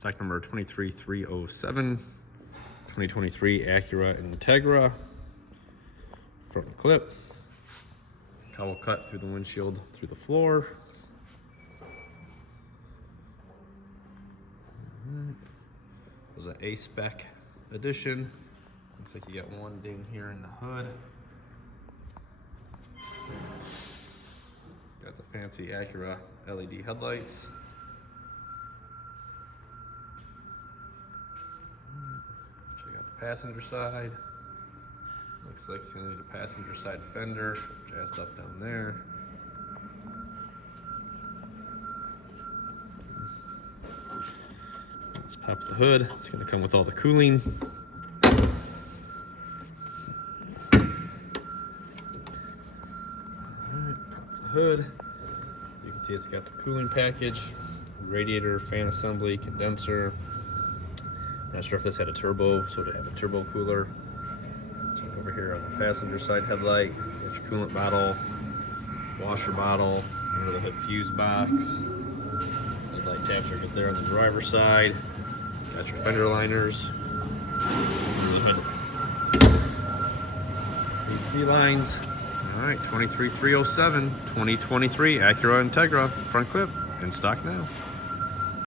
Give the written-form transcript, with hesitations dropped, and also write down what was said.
Stock number 23307, 2023 Acura Integra. Front clip. Cowl cut through the windshield, through the floor. It was an A-spec edition. Looks like you got one ding here in the hood. Got the fancy Acura LED headlights. Check out the passenger side. Looks like it's gonna need a passenger side fender, jazzed up down there. Let's pop the hood. It's gonna come with all the cooling. Hood. So you can see it's got the cooling package, radiator, fan assembly, condenser. Not sure if this had a turbo, so to have a turbo cooler. Check over here on the passenger side headlight. Got your coolant bottle, washer bottle, under the hood fuse box. Headlight taps are good there on the driver's side. Got your fender liners. Under the hood. AC lines. All right, 23307, 2023 Acura Integra front clip in stock now.